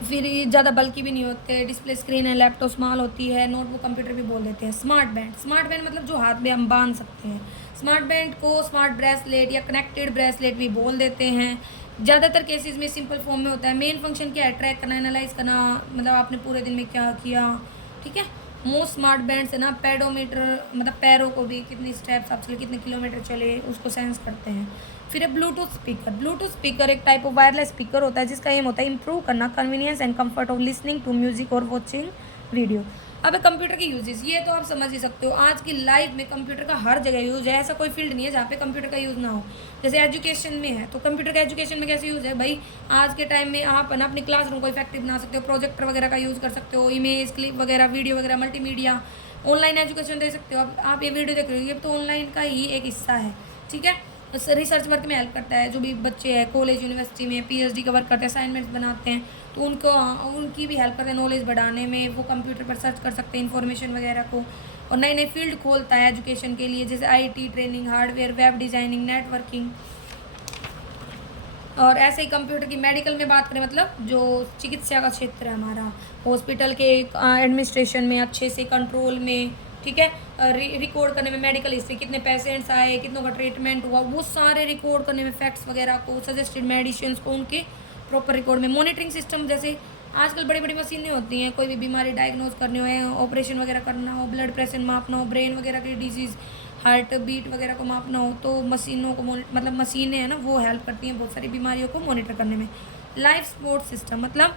फिर ये ज़्यादा बल्कि भी नहीं होते। डिस्प्ले स्क्रीन है, लैपटॉप स्मॉल होती है, नोटबुक कंप्यूटर भी बोल देते हैं। स्मार्ट बैंड, स्मार्ट बैंड मतलब जो हाथ में हम बांध सकते हैं। स्मार्ट बैंड को स्मार्ट ब्रेसलेट या कनेक्टेड ब्रेसलेट भी बोल देते हैं। ज़्यादातर केसेस में सिंपल फॉर्म में होता है। मेन फंक्शन क्या है, ट्रैक करना, एनालाइज करना, मतलब आपने पूरे दिन में क्या किया, ठीक है। मोस्ट स्मार्ट बैंड से ना पेडोमीटर, मतलब पैरों को भी कितनी स्टेप्स आप चले, कितने किलोमीटर चले उसको सेंस करते हैं। फिर है ब्लूटूथ स्पीकर। ब्लूटूथ स्पीकर एक टाइप ऑफ वायरलेस स्पीकर होता है जिसका एम होता है इंप्रूव करना convenience and comfort of listening to music और वॉचिंग वीडियो। अब कंप्यूटर के यूजेस, ये तो आप समझ ही सकते हो, आज की लाइफ में कंप्यूटर का हर जगह यूज है। ऐसा कोई फील्ड नहीं है जहाँ पे कंप्यूटर का यूज़ ना हो। जैसे एजुकेशन में है तो कंप्यूटर का एजुकेशन में कैसे यूज़ है भाई, आज के टाइम में आप ना अपनी क्लासरूम को इफेक्टिव बना सकते हो, प्रोजेक्टर वगैरह का यूज़ कर सकते हो, इमेज क्लिप वगैरह, वीडियो वगैरह, मल्टीमीडिया, ऑनलाइन एजुकेशन दे सकते हो। अब आप ये वीडियो देख रहे हो, ये तो ऑनलाइन का ही एक हिस्सा है, ठीक है। रिसर्च वर्क में हेल्प करता है, जो भी बच्चे हैं कॉलेज यूनिवर्सिटी में पीएचडी का वर्क करते हैं, असाइनमेंट्स बनाते हैं, तो उनको उनकी भी हेल्प करते हैं नॉलेज बढ़ाने में। वो कंप्यूटर पर सर्च कर सकते हैं इन्फॉर्मेशन वगैरह को, और नई नई फील्ड खोलता है एजुकेशन के लिए, जैसे IT training, hardware, web designing, networking. और ऐसे ही कंप्यूटर की मेडिकल में बात करें, मतलब जो चिकित्सा का क्षेत्र है हमारा, हॉस्पिटल के एडमिनिस्ट्रेशन में, अच्छे से कंट्रोल में, ठीक है, रिकॉर्ड करने में, मेडिकल हिस्ट्री, कितने पेशेंट्स आए, कितनों का ट्रीटमेंट हुआ, वो सारे रिकॉर्ड करने में, फैक्ट्स वगैरह को, सजेस्टेड मेडिसिन को, उनके प्रॉपर रिकॉर्ड में। मॉनिटरिंग सिस्टम, जैसे आजकल बड़ी बड़ी मशीनें होती हैं, कोई भी बीमारी डायग्नोज करनी हो, ऑपरेशन वगैरह करना हो, ब्लड प्रेशर मापना हो, ब्रेन वगैरह की डिजीज़, हार्ट बीट वगैरह को मापना हो, तो मशीनों को मतलब मशीनें हैं ना, वो हेल्प करती हैं बहुत सारी बीमारियों को मॉनिटर करने में। लाइफ सपोर्ट सिस्टम, मतलब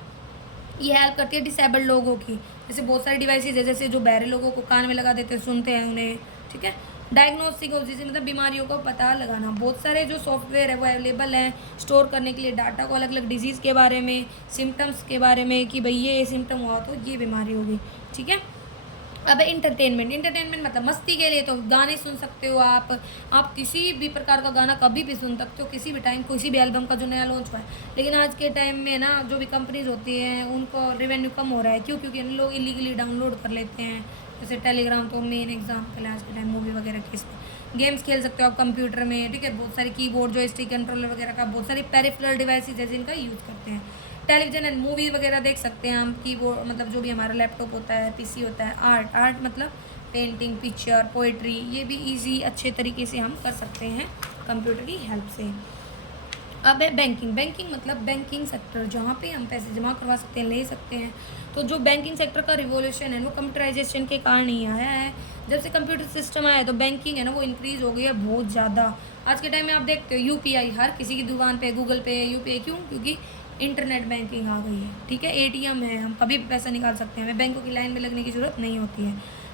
ये हेल्प करती है डिसेबल्ड लोगों की, जैसे बहुत सारी डिवाइसेज है, जैसे जो बहरे लोगों को कान में लगा देते हैं, सुनते हैं उन्हें, ठीक है। डायग्नोस्टिक ऑफ डिजीज, मतलब बीमारियों का पता लगाना। बहुत सारे जो सॉफ्टवेयर है वो अवेलेबल हैं स्टोर करने के लिए डाटा को, अलग अलग डिजीज़ के बारे में, सिम्टम्स के बारे में, कि भाई ये सिम्टम हुआ तो ये बीमारी होगी, ठीक है। अब इंटरटेनमेंट, इंटरटेनमेंट मतलब मस्ती के लिए तो गाने सुन सकते हो आप किसी भी प्रकार का गाना कभी भी सुन सकते हो, किसी भी टाइम, किसी भी एल्बम का जो नया लॉन्च हुआ है। लेकिन आज के टाइम में ना जो भी कंपनीज होती हैं उनको रेवेन्यू कम हो रहा है, क्यों? क्योंकि लोग इलीगली डाउनलोड कर लेते हैं, जैसे टेलीग्राम, तो मेन एग्जाम्पल है आज के टाइम मूवी वगैरह के। इसमें गेम्स खेल सकते हो आप कंप्यूटर में, ठीक है, बहुत सारी कीबोर्ड, जॉयस्टिक, कंट्रोलर वगैरह का, बहुत सारी पेरिफेरल डिवाइसेज है जिनका यूज़ करते हैं। टेलीविजन एंड मूवी वगैरह देख सकते हैं हम, कीबोर्ड मतलब जो भी हमारा लैपटॉप होता है, पीसी होता है। आर्ट मतलब पेंटिंग, पिक्चर, पोइट्री, ये भी इजी अच्छे तरीके से हम कर सकते हैं कंप्यूटर की हेल्प से। अब है बैंकिंग, बैंकिंग मतलब बैंकिंग सेक्टर, जहाँ पे हम पैसे जमा करवा सकते हैं, ले सकते हैं। तो जो बैंकिंग सेक्टर का रिवोल्यूशन है वो कंप्यूटराइजेशन के कारण ही आया है। जब से कंप्यूटर सिस्टम आया है तो बैंकिंग है ना वो इंक्रीज़ हो गई है बहुत ज़्यादा। आज के टाइम में आप देखते हो यूपीआई हर किसी की दुकान पे, गूगल पे यूपीआई, क्यों? क्योंकि इंटरनेट बैंकिंग आ गई है, ठीक है। एटीएम है, हम कभी भी पैसा निकाल सकते हैं, हमें बैंकों की लाइन में लगने की ज़रूरत नहीं होती है।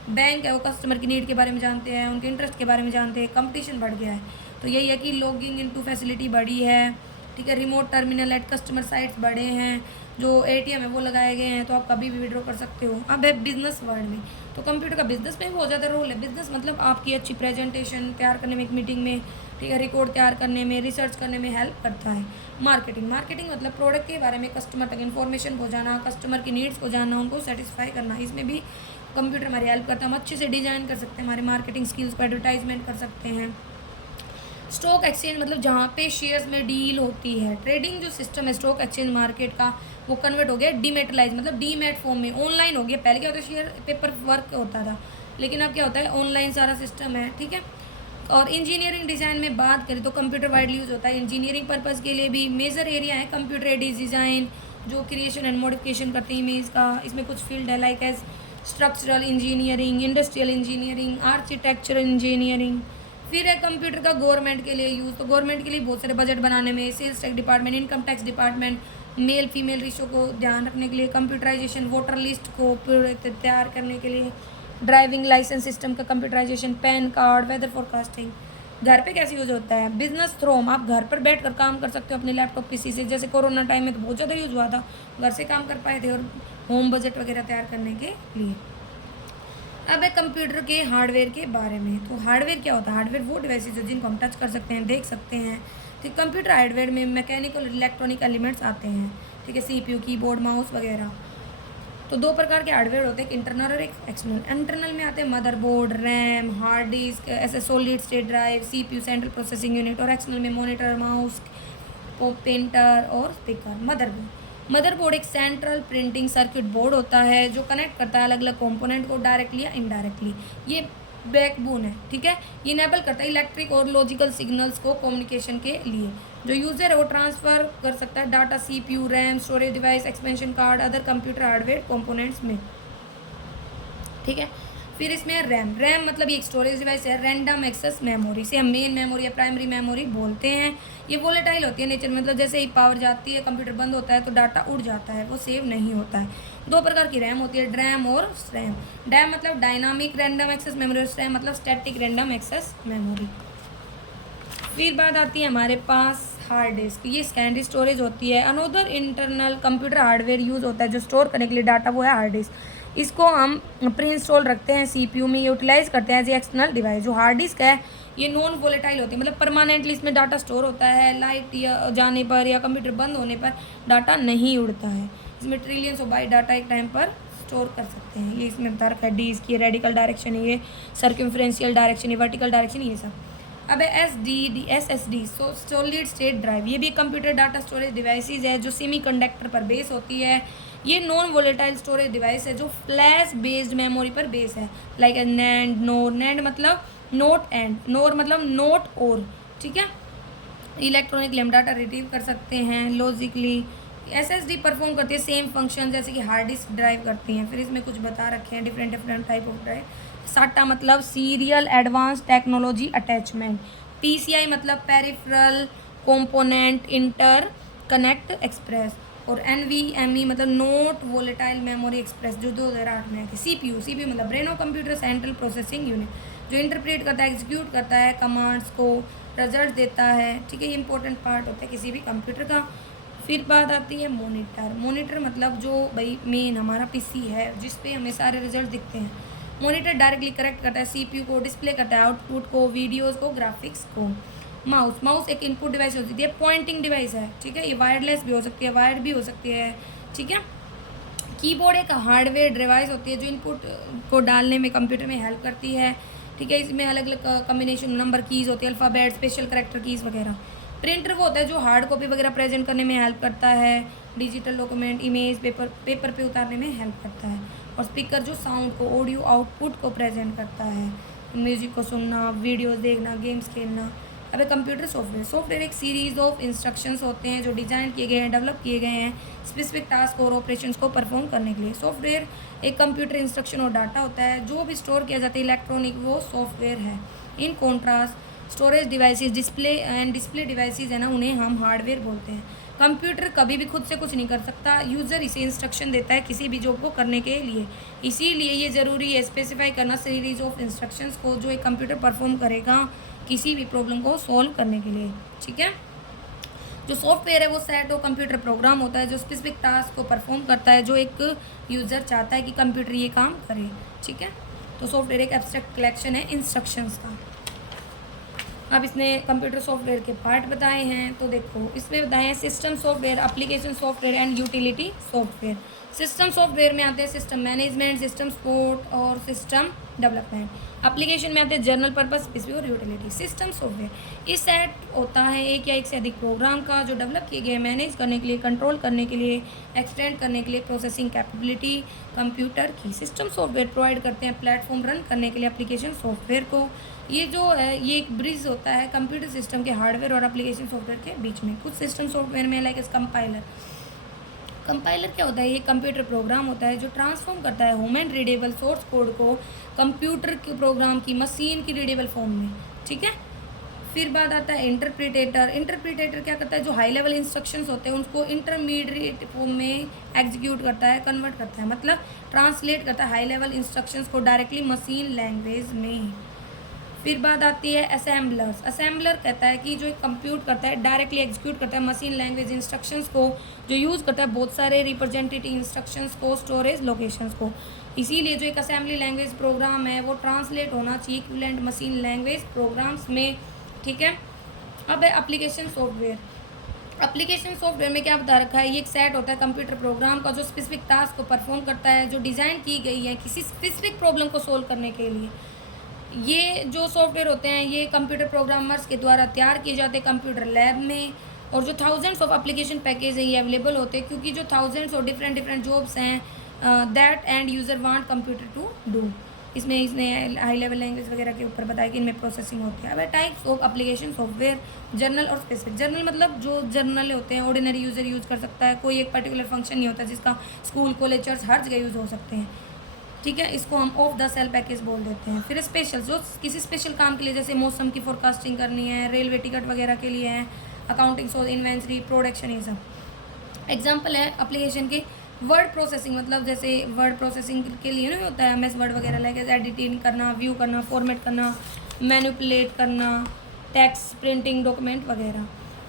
बैंक है वो कस्टमर की नीड के बारे में जानते हैं, उनके इंटरेस्ट के बारे में जानते हैं, कंपटीशन बढ़ गया है। तो यही है कि लॉगिंग इनटू फैसिलिटी बढ़ी है, ठीक है। Remote terminal at customer sites बढ़े हैं, जो एटीएम है वो लगाए गए हैं, तो आप कभी भी विड्रॉ कर सकते हो। अब है बिजनेस वर्ल्ड में, तो कंप्यूटर का बिजनेस में बहुत ज़्यादा रोल है। बिजनेस मतलब आपकी अच्छी प्रेजेंटेशन तैयार करने में, एक मीटिंग में, ठीक है, रिकॉर्ड तैयार करने में, रिसर्च करने में हेल्प करता है। मार्केटिंग, मार्केटिंग मतलब प्रोडक्ट के बारे में कस्टमर तक इन्फॉर्मेशन पहुँचाना, कस्टमर की नीड्स को जानना, उनको सेटिस्फाई करना, इसमें भी कंप्यूटर हमारी हेल्प करता है। हम अच्छे से डिज़ाइन कर सकते हैं, हमारे मार्केटिंग स्किल्स को एडवर्टाइजमेंट कर सकते हैं। स्टॉक एक्सचेंज मतलब जहाँ पे शेयर्स में डील होती है। ट्रेडिंग जो सिस्टम है स्टॉक एक्सचेंज मार्केट का, वो कन्वर्ट हो गया डीमेटलाइज, मतलब डीमेट फॉर्म में, ऑनलाइन हो गया। पहले क्या होता है, शेयर पेपर वर्क होता था, लेकिन अब क्या होता है, ऑनलाइन सारा सिस्टम है, ठीक है। और इंजीनियरिंग डिज़ाइन में बात करें तो कंप्यूटर वाइडली यूज़ होता है इंजीनियरिंग पर्पज़ के लिए भी। मेजर एरिया है कंप्यूटर एडेड डिज़ाइन, जो क्रिएशन एंड मॉडिफिकेशन करते हैं इमेज का। इसमें कुछ फील्ड है like as structural engineering, industrial engineering, architectural engineering. फिर है कंप्यूटर का गवर्नमेंट के लिए यूज़, तो गवर्नमेंट के लिए बहुत सारे बजट बनाने में, sales tax department, income tax department, male female ratio को ध्यान रखने के लिए, कंप्यूटराइजेशन, वोटर लिस्ट को तैयार करने के लिए, ड्राइविंग लाइसेंस सिस्टम का computerisation, PAN card, weather forecasting. घर पे कैसे यूज़ होता है, बिजनेस थ्रू होम, आप घर पर बैठ कर काम कर सकते हो अपने लैपटॉप पीसी से। जैसे कोरोना टाइम में तो बहुत ज़्यादा यूज़ हुआ था, घर से काम कर पाए थे, और होम बजट वगैरह तैयार करने के लिए। अब है कंप्यूटर के हार्डवेयर के बारे में। तो हार्डवेयर क्या होता है, हार्डवेयर वो डिवाइसेज है जिनको हम टच कर सकते हैं, देख सकते हैं। तो कंप्यूटर हार्डवेयर में मैकेनिकल इलेक्ट्रॉनिक एलिमेंट्स आते हैं, ठीक है, सीपीयू, कीबोर्ड, माउस वगैरह। तो दो प्रकार के हार्डवेयर होते हैं, एक इंटरनल और एक एक्सटर्नल। इंटरनल में आते हैं मदरबोर्ड, रैम, हार्ड डिस्क, ऐसे solid state drive, CPU central processing unit, और एक्सटर्नल में मॉनिटर, माउस, पेंटर और स्पीकर। मदरबोर्ड एक सेंट्रल प्रिंटिंग सर्किट बोर्ड होता है जो कनेक्ट करता है अलग अलग कंपोनेंट को डायरेक्टली या इनडायरेक्टली। ये बैकबोन है, ठीक है। ये इनेबल करता है इलेक्ट्रिक और लॉजिकल सिग्नल्स को कम्युनिकेशन के लिए। जो यूज़र है वो ट्रांसफ़र कर सकता है data CPU, RAM, storage device, expansion card, other computer hardware components में, ठीक है। फिर इसमें रैम। रैम मतलब ये एक स्टोरेज डिवाइस है, रैंडम एक्सेस मेमोरी। इसे हम मेन मेमोरी या प्राइमरी मेमोरी बोलते हैं। ये वोलेटाइल होती है नेचर, मतलब जैसे ही पावर जाती है, कंप्यूटर बंद होता है तो डाटा उड़ जाता है, वो सेव नहीं होता है। दो प्रकार की रैम होती है, ड्रैम और स्रैम। डैम मतलब डायनामिक रैंडम एक्सेस मेमोरी और स्रैम मतलब स्टैटिक रैंडम एक्सेस मेमोरी। फिर बात आती है हमारे पास हार्ड डिस्क। ये सेकेंडरी स्टोरेज होती है। Another internal computer hardware use होता है जो स्टोर करने के लिए डाटा, वो है हार्ड डिस्क। इसको हम प्री इंस्टॉल रखते हैं सीपीयू में, यूटिलाइज करते हैं एज ए एक्सटर्नल डिवाइस। जो हार्ड डिस्क है ये नॉन वोलेटाइल होती है, मतलब परमानेंटली इसमें डाटा स्टोर होता है। लाइट या जाने पर या कंप्यूटर बंद होने पर डाटा नहीं उड़ता है। इसमें ट्रिलियंस ऑफ बाइट डाटा एक टाइम पर स्टोर कर सकते हैं। ये इसमें बता रखा है, डी इसकी रेडिकल डायरेक्शन, ये सर्कमफ्रेंशियल डायरेक्शन, ये वर्टिकल डायरेक्शन, ये सब। अब S S D solid state drive. ये भी कंप्यूटर डाटा स्टोरेज डिवाइसेज है जो सेमीकंडक्टर पर बेस होती है। ये नॉन वोलेटाइल स्टोरेज डिवाइस है जो फ्लैश बेस्ड मेमोरी पर बेस है, लाइक नैंड, नोर। नैंड मतलब नोट एंड, नोर मतलब नोट और, ठीक है। इलेक्ट्रॉनिकली हम डाटा रिट्रीव कर सकते हैं, लॉजिकली एसएसडी परफॉर्म करती है सेम फंक्शन जैसे कि हार्ड डिस्क ड्राइव करती हैं। फिर इसमें कुछ बता रखे हैं different type of drive. SATA मतलब serial advanced technology attachment. PCI मतलब peripheral component interconnect express. और एनवीएमई मतलब नोट वोलेटाइल मेमोरी एक्सप्रेस, जो 2008 में आई थी। सीपीयू मतलब brain of computer central processing unit, जो इंटरप्रेट करता है, एग्जीक्यूट करता है कमांड्स को, रिजल्ट देता है, ठीक है। ये इंपॉर्टेंट पार्ट होता है किसी भी कंप्यूटर का। फिर बात आती है मॉनिटर। मॉनिटर मतलब जो भाई मेन हमारा पीसी है जिस पे हमें सारे रिजल्ट दिखते हैं। मॉनिटर डायरेक्टली करेक्ट करता है सीपीयू को, डिस्प्ले करता है आउटपुट को, वीडियोस को, ग्राफिक्स को। माउस एक इनपुट डिवाइस होती है, पॉइंटिंग डिवाइस है, ठीक है। ये वायरलेस भी हो सकती है, वायर्ड भी हो सकती है, ठीक है। कीबोर्ड एक हार्डवेयर डिवाइस होती है जो इनपुट को डालने में कंप्यूटर में हेल्प करती है, ठीक है। इसमें अलग अलग कम्बिनेशन नंबर कीज़ होती है, अल्फ़ाबेट, स्पेशल करेक्टर कीज़ वगैरह। प्रिंटर वो होता है जो हार्ड कॉपी वगैरह प्रेजेंट करने में हेल्प करता है, डिजिटल डॉक्यूमेंट, इमेज, पेपर पे उतारने में हेल्प करता है। और स्पीकर जो साउंड को, ऑडियो आउटपुट को प्रेजेंट करता है, म्यूजिक को सुनना, वीडियोस देखना, गेम्स खेलना। अब कंप्यूटर सॉफ्टवेयर एक सीरीज ऑफ इंस्ट्रक्शंस होते हैं जो डिज़ाइन किए गए हैं, डेवलप किए गए हैं स्पेसिफिक टास्क और ऑपरेशंस को परफॉर्म करने के लिए। सॉफ्टवेयर एक कंप्यूटर इंस्ट्रक्शन और डाटा होता है जो भी स्टोर किया जाता है इलेक्ट्रॉनिक, वो सॉफ्टवेयर है। In contrast storage devices, display devices है ना, उन्हें हम हार्डवेयर बोलते हैं। कंप्यूटर कभी भी खुद से कुछ नहीं कर सकता, यूज़र इसे इंस्ट्रक्शन देता है किसी भी जॉब को करने के लिए। इसीलिए ये ज़रूरी है स्पेसिफाई करना सीरीज ऑफ इंस्ट्रक्शंस को जो एक कंप्यूटर परफॉर्म करेगा किसी भी प्रॉब्लम को सॉल्व करने के लिए, ठीक है। जो सॉफ्टवेयर है वो सेट ऑफ कंप्यूटर प्रोग्राम होता है जो स्पेसिफिक टास्क को परफॉर्म करता है जो एक यूज़र चाहता है कि कंप्यूटर ये काम करे, ठीक है। तो सॉफ्टवेयर एक एब्स्ट्रैक्ट कलेक्शन है इंस्ट्रक्शंस का। अब इसने कंप्यूटर सॉफ्टवेयर के पार्ट बताए हैं, तो देखो इसमें बताए हैं system software, application software and utility software. System software में आते हैं सिस्टम मैनेजमेंट, सिस्टम सपोर्ट और सिस्टम डेवलपमेंट। एप्लीकेशन में आते हैं जनरल पर्पस, स्पेसिफिक और यूटिलिटी। सिस्टम सॉफ्टवेयर इस सेट होता है एक या एक से अधिक प्रोग्राम का जो डेवलप किए गए मैनेज करने के लिए, कंट्रोल करने के लिए, एक्सटेंड करने के लिए प्रोसेसिंग कैपेबिलिटी कंप्यूटर की। सिस्टम सॉफ्टवेयर प्रोवाइड करते हैं प्लेटफॉर्म रन करने के लिए एप्लीकेशन सॉफ्टवेयर को। ये जो है ये एक ब्रिज होता है कंप्यूटर सिस्टम के हार्डवेयर और एप्लीकेशन सॉफ्टवेयर के बीच में। कुछ सिस्टम सॉफ्टवेयर में लाइक कंपाइलर क्या होता है, ये कंप्यूटर प्रोग्राम होता है जो ट्रांसफॉर्म करता है ह्यूमन रीडेबल सोर्स कोड को कंप्यूटर के प्रोग्राम की मशीन की रीडेबल फॉर्म में, ठीक है। फिर बात आता है इंटरप्रिटेटर क्या करता है, जो हाई लेवल इंस्ट्रक्शंस होते हैं उनको इंटरमीडिएट फॉर्म में एग्जीक्यूट करता है, कन्वर्ट करता है, मतलब ट्रांसलेट करता है हाई लेवल इंस्ट्रक्शंस को डायरेक्टली मशीन लैंग्वेज में। फिर बात आती है असेंबलर कहता है कि जो एक कंप्यूट करता है डायरेक्टली एग्जीक्यूट करता है मशीन लैंग्वेज इंस्ट्रक्शंस को, जो यूज़ करता है बहुत सारे रिप्रेजेंटेटिव इंस्ट्रक्शंस को, स्टोरेज लोकेशंस को। इसीलिए जो एक असेंबली लैंग्वेज प्रोग्राम है वो ट्रांसलेट होना चाहिए इक्विवेलेंट मशीन लैंग्वेज प्रोग्राम्स में, ठीक है। अब है एप्लीकेशन सॉफ्टवेयर में क्या बता रखा है, ये एक सेट होता है कंप्यूटर प्रोग्राम का जो स्पेसिफिक टास्क को परफॉर्म करता है, जो डिज़ाइन की गई है किसी स्पेसिफिक प्रॉब्लम को सोल्व करने के लिए। ये जो सॉफ्टवेयर होते हैं ये कंप्यूटर प्रोग्रामर्स के द्वारा तैयार किए जाते हैं कंप्यूटर लैब में, और जो थाउजेंड्स ऑफ एप्लीकेशन पैकेज है ये अवेलेबल होते हैं क्योंकि जो थाउजेंड्स और डिफरेंट जॉब्स हैं that end user want computer to do. इसमें इसने हाई लेवल लैंग्वेज वगैरह के ऊपर बताया कि इनमें प्रोसेसिंग होती है। अब types of application software, journal और स्पेसिफिक। जर्नल मतलब जो जर्नल होते हैं ऑर्डिनरी यूज़र यूज़ कर सकता है, कोई एक पर्टिकुलर फंक्शन नहीं होता जिसका स्कूल कॉलेज चर्च हर जगह यूज़ हो सकते हैं। ठीक है, इसको हम ऑफ द सेल पैकेज बोल देते हैं। फिर स्पेशल, जो किसी स्पेशल काम के लिए, जैसे मौसम की फोरकास्टिंग करनी है, रेलवे टिकट वगैरह के लिए है, अकाउंटिंग, सो इन्वेंट्री, प्रोडक्शन, ये सब एग्जाम्पल है एप्लीकेशन के। वर्ड प्रोसेसिंग, मतलब जैसे वर्ड प्रोसेसिंग के लिए ना होता है MS वर्ड वगैरह, लाइक एडिटिंग करना, व्यू करना, फॉर्मेट करना, मैनिपुलेट करना, टेक्स्ट, प्रिंटिंग, डॉक्यूमेंट वगैरह।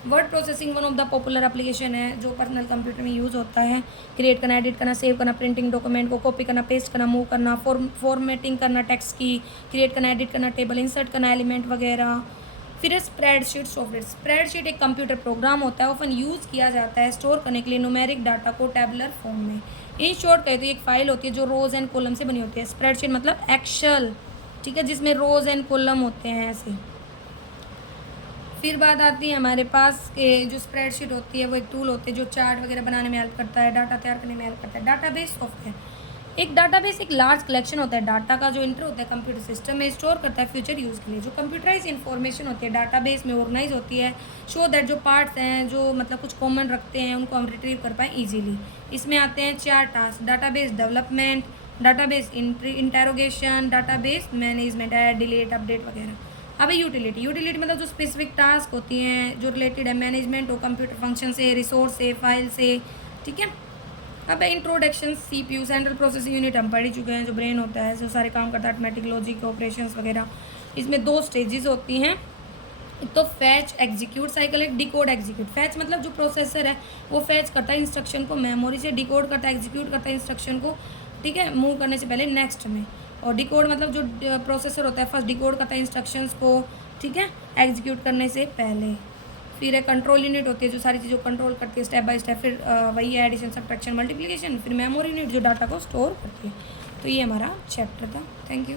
Word processing one of the popular application है जो पर्सनल कंप्यूटर में यूज़ होता है। क्रिएट करना, एडिट करना, सेव करना, प्रिंटिंग, डॉक्यूमेंट को कॉपी करना, पेस्ट करना, मूव करना, फॉर्मेटिंग करना, टेक्स्ट की क्रिएट करना, एडिट करना, टेबल इंसर्ट करना, एलिमेंट वगैरह। फिर है स्प्रेडशीट सॉफ्टवेयर। स्प्रेडशीट एक कंप्यूटर प्रोग्राम होता है, ऑफन यूज़ किया जाता है स्टोर करने के लिए न्यूमेरिक डाटा को टेबुलर फॉर्म में। इन शॉर्ट कहे तो एक फाइल होती है जो रोज एंड कॉलम से बनी होती है। स्प्रेडशीट मतलब एक्सेल, ठीक है, जिसमें रोज एंड कॉलम होते हैं ऐसे। फिर बात आती है हमारे पास के जो स्प्रेडशीट होती है वो एक टूल होती है जो चार्ट वगैरह बनाने में हेल्प करता है, डाटा तैयार करने में हेल्प करता है। डाटाबेस सॉफ्टवेयर, एक डाटाबेस एक लार्ज कलेक्शन होता है डाटा का जो इंटर होता है कंप्यूटर सिस्टम में, स्टोर करता है फ्यूचर यूज़ के लिए। जो कंप्यूटराइज इन्फॉर्मेशन होती है डाटाबेस में ऑर्गेनाइज होती है, शो दैट जो पार्ट्स हैं जो मतलब कुछ कॉमन रखते हैं उनको हम रिट्रीव कर पाएँ ईजीली। इसमें आते हैं 4 task: database development, database interrogation, database management, add, delete, update वगैरह। अब यूटिलिटी, यूटिलिटी मतलब जो स्पेसिफिक टास्क होती हैं जो रिलेटेड है मैनेजमेंट हो कंप्यूटर फंक्शन से, रिसोर्स से, फाइल से, ठीक है। अब introduction, CPU central processing unit हम पढ़ ही चुके हैं, जो ब्रेन होता है जो सारे काम करता है, अर्थमेटिक, लॉजिक, ऑपरेशंस वगैरह। इसमें 2 स्टेजेस होती हैं, एक तो फैच एग्जीक्यूट साइकिल, एक डिकोड एग्जीक्यूट। फैच मतलब जो प्रोसेसर है वो फैच करता है इंस्ट्रक्शन को मेमोरी से, डिकोड करता है, एग्जीक्यूट करता है इंस्ट्रक्शन को, ठीक है, मूव करने से पहले नेक्स्ट में। और डिकोड मतलब जो प्रोसेसर होता है फर्स्ट डिकोड करता है इंस्ट्रक्शंस को, ठीक है, एग्जीक्यूट करने से पहले। फिर एक कंट्रोल यूनिट होती है जो सारी चीज़ों को कंट्रोल करती है स्टेप बाय स्टेप। फिर वही है एडिशन, सब्ट्रैक्शन, मल्टीप्लिकेशन। फिर मेमोरी यूनिट जो डाटा को स्टोर करती है। तो ये हमारा चैप्टर था। Thank you.